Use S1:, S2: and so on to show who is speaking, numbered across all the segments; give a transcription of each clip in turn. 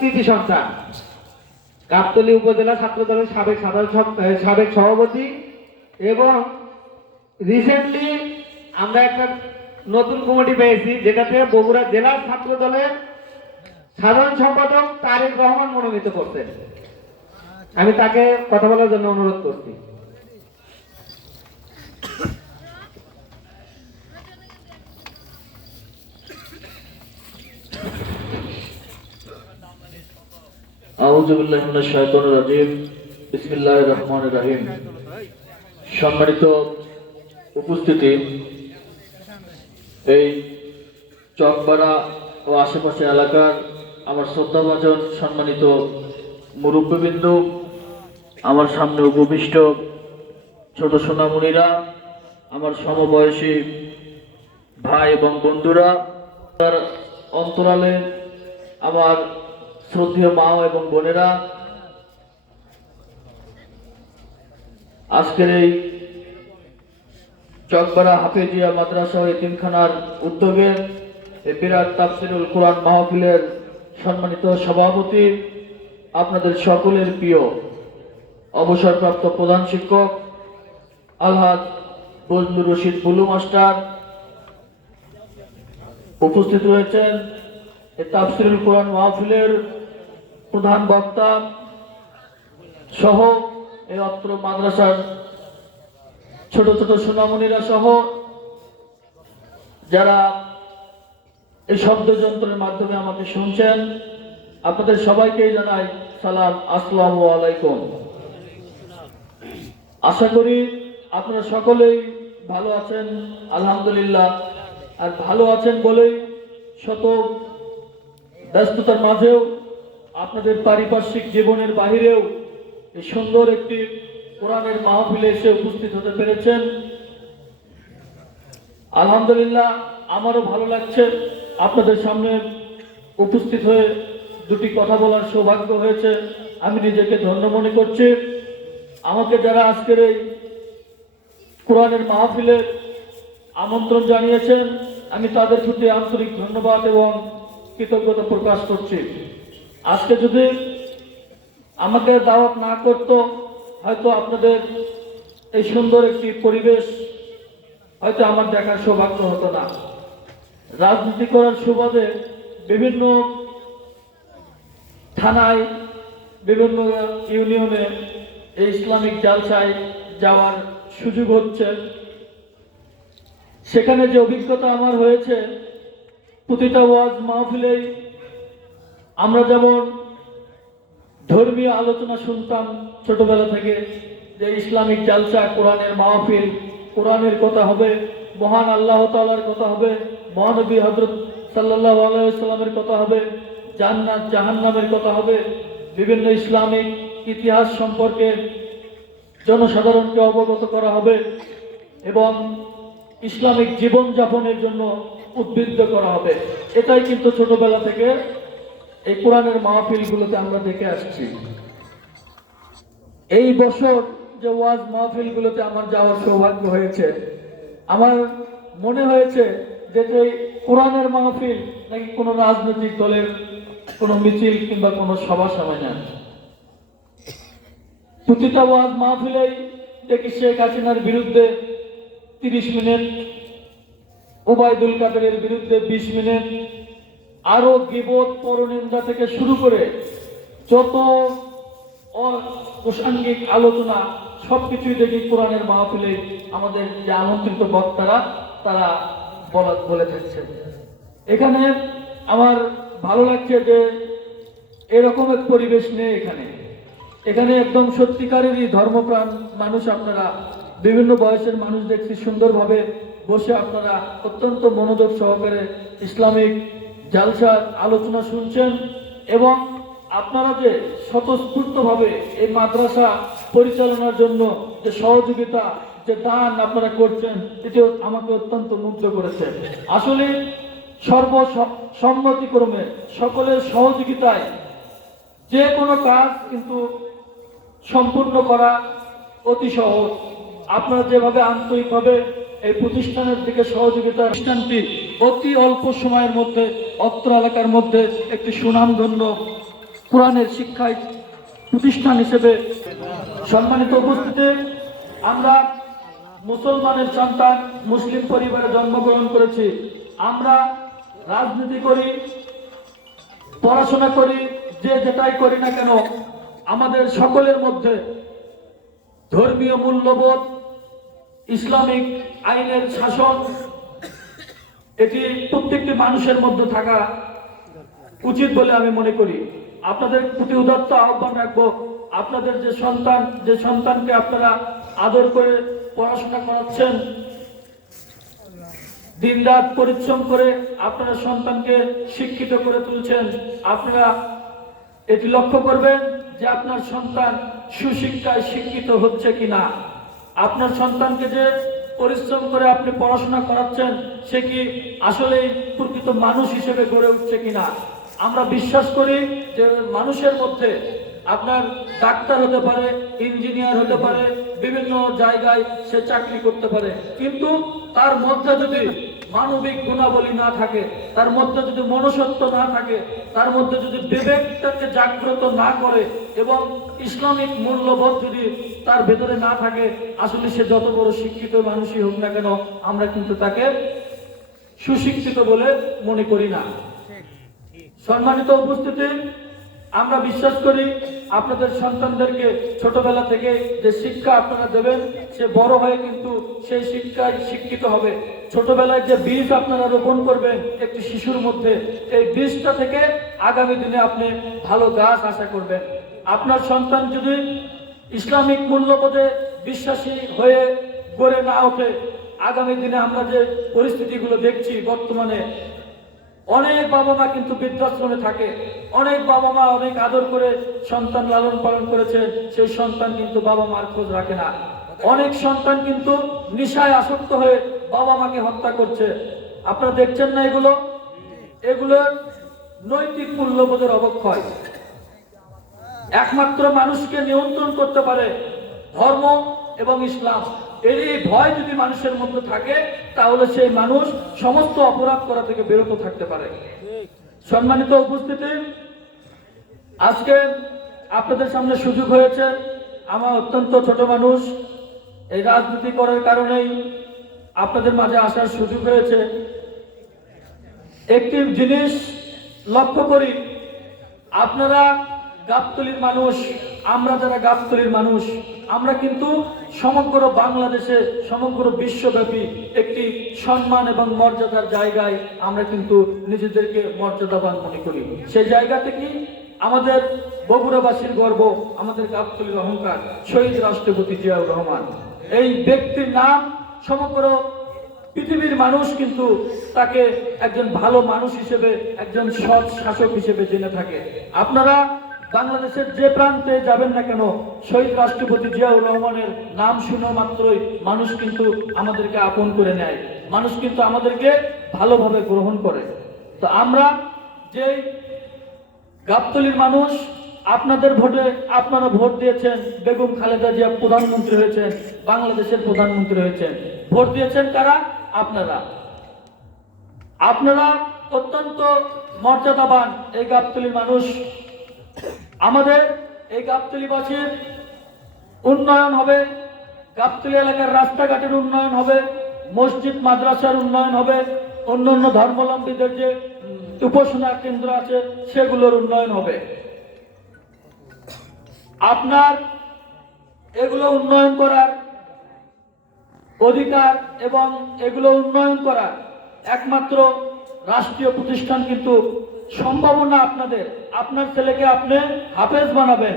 S1: কৃতি সন্তান। গাবতলী উপজেলা ছাত্র দলের সাবেক সাধারণ সাবেক সভাপতি এবং রিসেন্টলি আমরা একটা নতুন কমিটি পেয়েছি, যেটাতে বগুড়া জেলা ছাত্র দলের সাধারণ সম্পাদক তারেক রহমান মনোনীত করছেন। আমি তাকে কথা বলার জন্য অনুরোধ করছি।
S2: রহিম। সম্মানিত উপস্থিতি, এই চকপাড়া ও আশেপাশে এলাকার আমার শ্রদ্ধাভাজন, সম্মানিত মুরব্বীবৃন্দ, আমার সামনে উপবিষ্ট ছোট সোনামণিরা, আমার সমবয়সী ভাই এবং বন্ধুরা, তার অন্তরালে আমার শ্রদ্ধেয় মা এবং বোনেরা, আজকের এই চকপাড়া হাফেজিয়া মাদ্রাসা ও এতিমখানার উদ্যোগে এই বিরাট তাফসিরুল কোরআন মাহফিলের সম্মানিত সভাপতি, আপনাদের সকলের প্রিয় অবসরপ্রাপ্ত প্রধান শিক্ষক, আলহাজ বজলুর রশিদ বুলু মাস্টার উপস্থিত রয়েছেন। তাফসিরুল কোরআন মাহফিলের প্রধান বক্তা সহ এই অত্র মাদ্রাসার ছোট ছোট সোনামণিরা সহ যারা এই শব্দযন্ত্রের মাধ্যমে আমাকে শুনছেন, আপনাদের সবাইকেই জানাই সালাম, আসসালাম আলাইকুম। আশা করি আপনারা সকলেই ভালো আছেন, আলহামদুলিল্লাহ। আর ভালো আছেন বলেই শত ব্যস্ততার মাঝেও আপনাদের পারিপার্শ্বিক জীবনের বাহিরেও এই সুন্দর একটি কোরআনের মাহফিলে এসে উপস্থিত হতে পেরেছেন। আলহামদুলিল্লাহ, আমারও ভালো লাগছে। আপনাদের সামনে উপস্থিত হয়ে দুটি কথা বলার সৌভাগ্য হয়েছে। আমি নিজেকে ধন্য মনে করছি। আমাকে যারা আজকের এই কোরআনের মাহফিলে আমন্ত্রণ জানিয়েছেন, আমি তাদের প্রতি আন্তরিক ধন্যবাদ এবং কৃতজ্ঞতা প্রকাশ করছি। আজকে যদি আমাকে দাওয়াত না করতো, হয়তো আপনাদের এই সুন্দর একটি পরিবেশ হয়তো আমার দেখার সৌভাগ্য হতো না। রাজনীতি করার সুবাদে বিভিন্ন থানায়, বিভিন্ন ইউনিয়নে এই ইসলামিক জালসায় যাওয়ার সুযোগ হচ্ছে। সেখানে যে অভিজ্ঞতা আমার হয়েছে, প্রতিটা ওয়াজ মাহফিলেই আমরা যেমন ধর্মীয় আলোচনা শুনতাম ছোটবেলা থেকে যে ইসলামিক জালসা কোরআনের মাহফিল, কোরআনের কথা হবে, মহান আল্লাহ তাআলার কথা হবে, মহানবী হজরত সাল্লাহ আলাইসাল্লামের কথা হবে, জান্নাত, জাহান্নামের কথা হবে, বিভিন্ন ইসলামিক ইতিহাস সম্পর্কে জনসাধারণকে অবগত করা হবে এবং ইসলামিক জীবনযাপনের জন্য উদ্বুদ্ধ করা হবে। এটাই কিন্তু ছোটবেলা থেকে এই কোরআনের মাহফিলগুলোতে আমরা দেখে আসছি। এই বছর যে ওয়াজ মাহফিলগুলোতে আমার যাওয়ার সৌভাগ্য হয়েছে, আমার মনে হয়েছে যে যে কোরআনের মাহফিল নাকি কোনো রাজনৈতিক দলের কোনো মিছিল কিংবা কোনো সভা সমাজ প্রতিটা ওয়াজ মাহফিলেই দেখি শেখ হাসিনার বিরুদ্ধে তিরিশ মিনিট, ওবায়দুল কাদেরের বিরুদ্ধে বিশ মিনিট আরও গিবত পরনিন্দা থেকে শুরু করে যত অপ্রাসঙ্গিক আলোচনা সবকিছুই দেখি কোরআনের মাহফিলে আমাদের যে আমন্ত্রিত বক্তারা, তারা বলে থাকছেন। এখানে আমার ভালো লাগছে যে এরকম এক পরিবেশ নেই এখানে। এখানে একদম সত্যিকারেরই ধর্মপ্রাণ মানুষ আপনারা, বিভিন্ন বয়সের মানুষ দেখছি সুন্দরভাবে বসে আপনারা অত্যন্ত মনোযোগ সহকারে ইসলামিক জালসার আলোচনা শুনছেন এবং আপনারা যে স্বতঃস্ফূর্তভাবে এই মাদ্রাসা পরিচালনার জন্য যে সহযোগিতা, যে দান আপনারা করছেন, এটিও আমাকে অত্যন্ত মুগ্ধ করেছে আসলে সর্ব সম্মতিক্রমে সকলের সহযোগিতায় যে কোনো কাজ কিন্তু সম্পূর্ণ করা অতি সহজ। আপনারা যেভাবে আন্তরিকভাবে এই প্রতিষ্ঠানের দিকে সহযোগিতা প্রতিষ্ঠানটি অতি অল্প সময়ের মধ্যে, অত্র এলাকার মধ্যে একটি সুনামধন্য কোরআনের শিক্ষায় প্রতিষ্ঠান হিসেবে সম্মানিত উপস্থিতি। আমরা মুসলমানের সন্তান, মুসলিম পরিবারে জন্মগ্রহণ করেছি। আমরা রাজনীতি করি, পড়াশোনা করি, যে যেটাই করি না কেন, আমাদের সকলের মধ্যে ধর্মীয় মূল্যবোধ, ইসলামিক আইনের শাসন এটি প্রত্যেকটি মানুষের মধ্যে থাকা উচিত বলে আমি মনে করি। আপনাদের প্রতি উদাত্ত আহ্বান রাখব, আপনাদের যে সন্তান, যে সন্তানকে আপনারা আদর করে পড়াশোনা করাচ্ছেন, দিনরাত পরিশ্রম করে আপনারা সন্তানকে শিক্ষিত করে তুলছেন, আপনারা এটি লক্ষ্য করবেন যে আপনার সন্তান সুশিক্ষায় শিক্ষিত হচ্ছে কিনা। আপনার সন্তানকে যে পরিশ্রম করে আপনি পড়াশোনা করাচ্ছেন, সে কি আসলে প্রকৃত মানুষ হিসেবে গড়ে উঠছে কিনা? আমরা বিশ্বাস করি যে মানুষের মধ্যে আপনার ডাক্তার হতে পারে, ইঞ্জিনিয়ার হতে পারে, বিভিন্ন জায়গায় সে চাকরি করতে পারে। কিন্তু তার মধ্যে যদি মানবিক গুণাবলী না থাকে তার মধ্যে যদি মনুষ্যত্ব না থাকে তার মধ্যে যদি বিবেকটাকে জাগ্রত না করে এবং ইসলামিক মূল্যবোধ যদি তার ভেতরে না থাকে আসলে সে যত বড় শিক্ষিত মানুষই হোক না কেন আমরা কিন্তু তাকে সুশিক্ষিত বলে মনে করি না। সম্মানিত উপস্থিতি আমরা বিশ্বাস করি আপনাদের সন্তানদেরকে ছোটবেলা থেকে যে শিক্ষা আপনারা দেবেন, সে বড় হয়ে কিন্তু সেই শিক্ষায় শিক্ষিত হবে। ছোটবেলায় যে বীজ আপনারা রোপণ করবেন একটি শিশুর মধ্যে, এই বীজটা থেকে আগামী দিনে আপনি ভালো গাছ আশা করবেন। আপনার সন্তান যদি ইসলামিক মূল্যবোধে বিশ্বাসী হয়ে গড়ে না ওঠে, আগামী দিনে আমরা যে পরিস্থিতিগুলো দেখছি বর্তমানে অনেক বাবা মা কিন্তু বৃদ্ধাশ্রমে থাকে। অনেক বাবা মা অনেক আদর করে সন্তান লালন পালন করেছে, সেই সন্তান কিন্তু বাবা মার খোঁজ রাখে না। অনেক সন্তান কিন্তু নিশায় আসক্ত হয়ে বাবা মাকে হত্যা করছে। আপনারা দেখছেন না এগুলো? এগুলোর নৈতিক মূল্যবোধের অবক্ষয়। একমাত্র মানুষকে নিয়ন্ত্রণ করতে পারে ধর্ম এবং ইসলাম। এরই ভয় যদি মানুষের মধ্যে থাকে, তাহলে সেই মানুষ সমস্ত অপরাধ করা থেকে বিরত থাকতে পারে। সম্মানিত উপস্থিতি, আজকে আপনাদের সামনে সুযোগ হয়েছে। আমার অত্যন্ত ছোট মানুষ, এই রাজনীতি করার কারণেই আপনাদের মাঝে আসার সুযোগ হয়েছে। একটি জিনিস লক্ষ্য করি, আপনারা গাবতলির মানুষ, আমরা যারা গাবতলির মানুষ, আমরা কিন্তু সমগ্র বাংলাদেশে, সমগ্র বিশ্বব্যাপী একটি সম্মান এবং মর্যাদার জায়গায় আমরা কিন্তু নিজেদেরকে মর্যাদাবান মনে করি। সেই জায়গা থেকে আমাদের বগুড়াবাসীর গর্ব, আমাদের গাবতলির অহংকার, শহীদ রাষ্ট্রপতি জিয়াউর রহমান। এই ব্যক্তির নাম সমগ্র পৃথিবীর মানুষ কিন্তু তাকে একজন ভালো মানুষ হিসেবে, একজন সৎ শাসক হিসেবে জেনে থাকে। আপনারা বাংলাদেশের যে প্রান্তে যাবেন না কেন, শহীদ রাষ্ট্রপতি জিয়াউর রহমানের নাম শুনে মাত্রই মানুষ কিন্তু আমাদেরকে আপন করে নেয়। মানুষ কিন্তু আমাদেরকে ভালোভাবে গ্রহণ করে। তো আমরা যে গাবতলির মানুষ, আপনাদের ভোটে আপনারা ভোট দিয়েছেন, বেগম খালেদা জিয়া প্রধানমন্ত্রী হয়েছেন, বাংলাদেশের প্রধানমন্ত্রী হয়েছেন। ভোট দিয়েছেন কারা? আপনারা। আপনারা অত্যন্ত মর্যাদাবান এই গাবতলির মানুষ। আমাদের এই গাবতলিবাসীর উন্নয়ন হবে। গাবতলি এলাকার রাস্তাঘাটের উন্নয়ন হবে, মসজিদ, মাদ্রাসার উন্নয়ন হবে অন্য অন্য ধর্মাবলম্বীদের যে উপাসনা কেন্দ্র আছে, সেগুলোর উন্নয়ন হবে। আপনার এগুলো উন্নয়ন করার অধিকার এবং এগুলো উন্নয়ন করার একমাত্র রাষ্ট্রীয় প্রতিষ্ঠান কিন্তু সম্ভাবনা আপনাদের। আপনার ছেলেকে আপনি হাফেজ বানাবেন,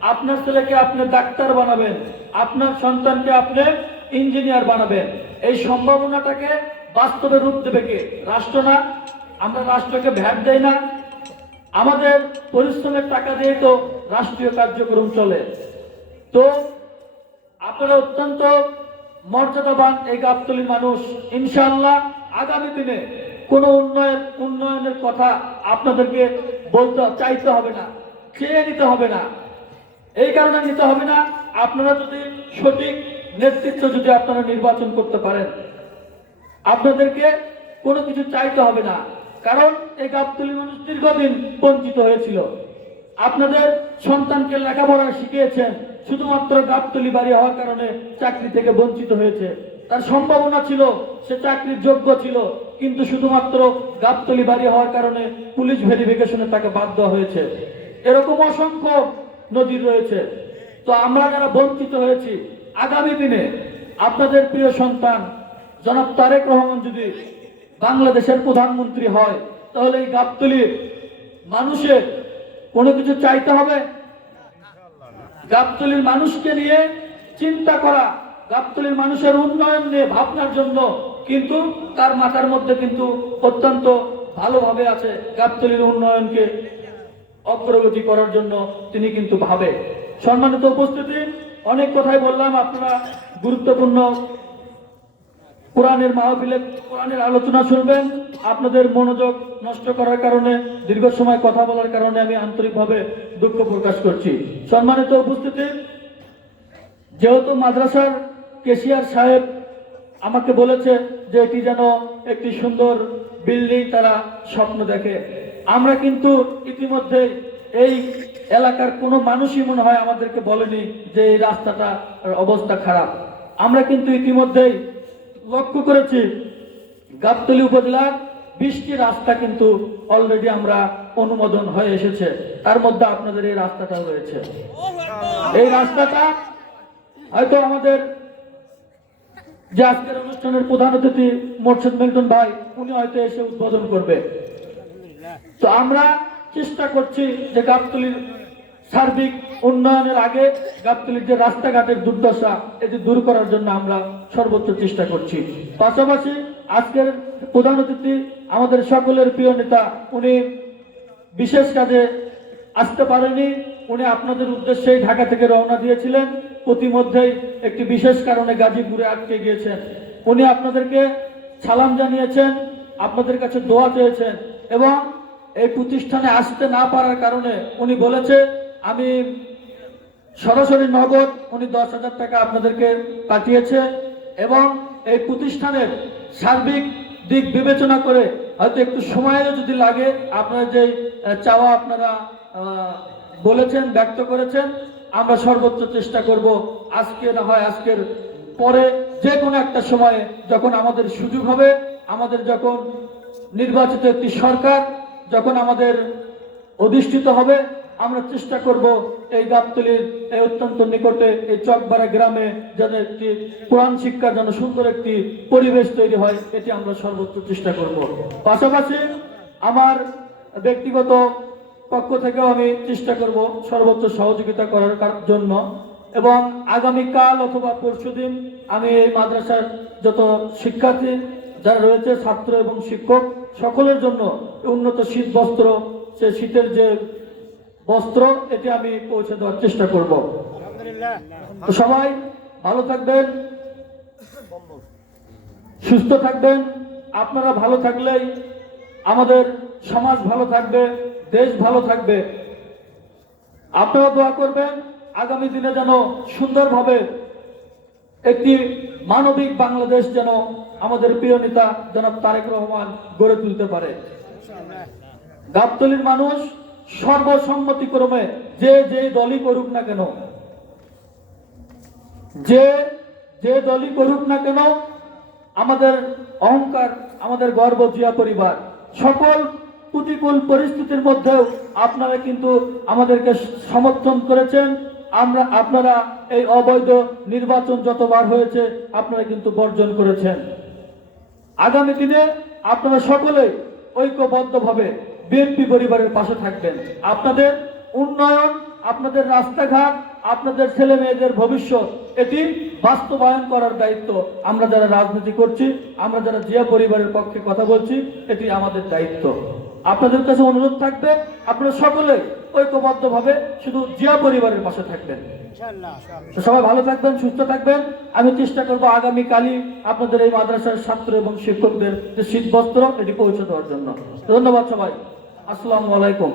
S2: আপনার ছেলেকে আপনি ডাক্তার বানাবেন, আপনার সন্তানকে আপনি ইঞ্জিনিয়ার বানাবেন। এই সম্ভাবনাটাকে বাস্তবে রূপ দেবে কে? রাষ্ট্র না। আমরা রাষ্ট্রকে ভ্যাট দেই না। আমাদের পরিশ্রমের টাকা দিয়ে তো রাষ্ট্রীয় কার্যক্রম চলে। তো আপনারা অত্যন্ত মর্যাদাবান এই গাবতলির মানুষ। ইনশাল্লাহ আগামী দিনে কোনো উন্নয়ন, উন্নয়নের কথা আপনাদেরকে বলতে চাইতে হবে না চেয়ে নিতে হবে না। এই কারণে নিতে হবে না, আপনারা যদি সঠিক নেতৃত্ব যদি আপনারা নির্বাচন করতে পারেন। আপনাদেরকে কোনো কিছু চাইতে হবে না, কারণ এই গাবতলি মানুষ দীর্ঘদিন বঞ্চিত হয়েছিল। আপনাদের সন্তানকে লেখাপড়া শিখিয়েছেন, শুধুমাত্র গাবতলি বাড়ি হওয়ার কারণে চাকরি থেকে বঞ্চিত হয়েছে। তার সম্ভাবনা ছিল, সে চাকরির যোগ্য ছিল, কিন্তু শুধুমাত্র গাবতলি বাড়ি হওয়ার কারণে পুলিশ ভেরিফিকেশনে তাকে দেওয়া হয়েছে। এরকম অসংখ্য নজির রয়েছে। তো আমরা যারা বঞ্চিত হয়েছি, আগামী দিনে আপনাদের প্রিয় সন্তান, জনাব তারেক রহমান যদি বাংলাদেশের প্রধানমন্ত্রী হয়, তাহলে এই গাবতলির মানুষের কোনো কিছু চাইতে হবে? গাবতলির মানুষকে নিয়ে চিন্তা করা গাবতলির মানুষের উন্নয়ন নিয়ে ভাবনার জন্য কিন্তু তার মাথার মধ্যে কিন্তু অত্যন্ত ভালোভাবে আছে গাবতলির উন্নয়নকে অগ্রগতি করার জন্য তিনি কিন্তু ভাবে। সম্মানিত উপস্থিতি, অনেক কথাই বললাম, আপনারা গুরুত্বপূর্ণ কোরআনের মাহফিলে কোরআনের আলোচনা শুনবেন। আপনাদের মনোযোগ নষ্ট করার কারণে, দীর্ঘ সময় কথা বলার কারণে আমি আন্তরিকভাবে দুঃখ প্রকাশ করছি। সম্মানিত উপস্থিতি, যেহেতু মাদ্রাসার কেশিয়ার সাহেব আমাকে বলেছে যে এটি যেন একটি সুন্দর বিল্ডিং, তারা স্বপ্ন দেখে। আমরা কিন্তু ইতিমধ্যে এই এলাকার কোনো মানুষই মনে হয় আমাদেরকে বলেনি যে এই রাস্তাটা অবস্থা খারাপ। আমরা কিন্তু ইতিমধ্যেই লক্ষ্য করেছি, গাবতলী উপজেলার বিশটি রাস্তা কিন্তু অলরেডি আমরা অনুমোদন হয়ে এসেছে। তার মধ্যে আপনাদের এই রাস্তাটাও রয়েছে। এই রাস্তাটা হয়তো আমাদের যে আজকের অনুষ্ঠানের প্রধান অতিথি মোর্শেদ মিল্টন ভাই, উনি হয়তো এসে উদ্বোধন করবে। তো আমরা চেষ্টা করছি যে গাবতলির সার্বিক উন্নয়নের আগে গাবতলির যে রাস্তাঘাটের দুর্দশা, এটি দূর করার জন্য আমরা সর্বোচ্চ চেষ্টা করছি। পাশাপাশি আজকের প্রধান অতিথি আমাদের সকলের প্রিয় নেতা, উনি বিশেষ কাজে আসতে পারেনি। উনি আপনাদের উদ্দেশ্যেই ঢাকা থেকে রওনা দিয়েছিলেন। প্রতিমধ্যেই একটি বিশেষ কারণে গাজীপুরে আটকে গিয়েছেন। উনি আপনাদেরকে সালাম জানিয়েছেন, আপনাদের কাছে দোয়া চেয়েছেন এবং এই প্রতিষ্ঠানে আসতে না পারার কারণে উনি বলেছে, আমি সরাসরি নগদ উনি দশ হাজার টাকা আপনাদেরকে পাঠিয়েছে এবং এই প্রতিষ্ঠানের সার্বিক দিক বিবেচনা করে হয়তো একটু সময়েরও যদি লাগে, আপনারা যে চাওয়া আপনারা বলেছেন, ব্যক্ত করেছেন আমরা সর্বোচ্চ চেষ্টা করব আজকে না হয় আজকের পরে যে কোনো একটা সময়ে যখন আমাদের সুযোগ হবে, আমাদের যখন নির্বাচিত একটি সরকার যখন আমাদের অধিষ্ঠিত হবে, আমরা চেষ্টা করব এই গাবতলির এই অত্যন্ত নিকটে এই চকবাড়া গ্রামে যেন একটি কোরআন শিক্ষার যেন সুন্দর একটি পরিবেশ তৈরি হয়, এটি আমরা সর্বোচ্চ চেষ্টা করব। পাশাপাশি আমার ব্যক্তিগত পক্ষ থেকেও আমি চেষ্টা করব সর্বোচ্চ সহযোগিতা করার জন্য। এবং আগামীকাল অথবা পরশুদিন আমি এই মাদ্রাসার যত শিক্ষার্থী যারা রয়েছে, ছাত্র এবং শিক্ষক, সকলের জন্য উন্নত শীত বস্ত্র, সে শীতের যে বস্ত্র, এটি আমি পৌঁছে দেওয়ার চেষ্টা করব। সবাই ভালো থাকবেন, সুস্থ থাকবেন। আপনারা ভালো থাকলেই আমাদের সমাজ ভালো থাকবে। দেশ ভালো থাকবে। আপনারা দোয়া করবেন, আগামী দিনে যেন সুন্দরভাবে একটি মানবিক বাংলাদেশ যেন আমাদের প্রিয় নেতা জনাব তারেক রহমান গড়ে তুলতে পারে। গাবতলির মানুষ সর্বসম্মতিক্রমে যে যে দলই করুক না কেন, যে যে দলই করুক না কেন, আমাদের অহংকার, আমাদের গর্ব জিয়া পরিবার, সকল প্রতিকূল পরিস্থিতির মধ্যেও আপনারা কিন্তু আমাদেরকে সমর্থন করেছেন। আমরা, আপনারা এই অবৈধ নির্বাচন যতবার হয়েছে, আপনারা কিন্তু বর্জন করেছেন। আগামী দিনে আপনারা সকলে ঐক্যবদ্ধভাবে বিএনপি পরিবারের পাশে থাকবেন। আপনাদের উন্নয়ন, আপনাদের রাস্তাঘাট, আপনাদের ছেলে মেয়েদের ভবিষ্যৎ, এটি বাস্তবায়ন করার দায়িত্ব আমরা যারা রাজনীতি করছি, আমরা যারা জিয়া পরিবারের পক্ষে কথা বলছি, এটি আমাদের দায়িত্ব। আপনাদের কাছে অনুরোধ থাকবে আপনারা সকলে ঐক্যবদ্ধভাবে শুধু জিয়া পরিবারের পাশে থাকবেন। সবাই ভালো থাকবেন সুস্থ থাকবেন। আমি চেষ্টা করব আগামীকালই আপনাদের এই মাদ্রাসার ছাত্র এবং শিক্ষকদের যে শীত বস্ত্র এটি পৌঁছে দেওয়ার জন্য। ধন্যবাদ সবাই। আসসালামু আলাইকুম।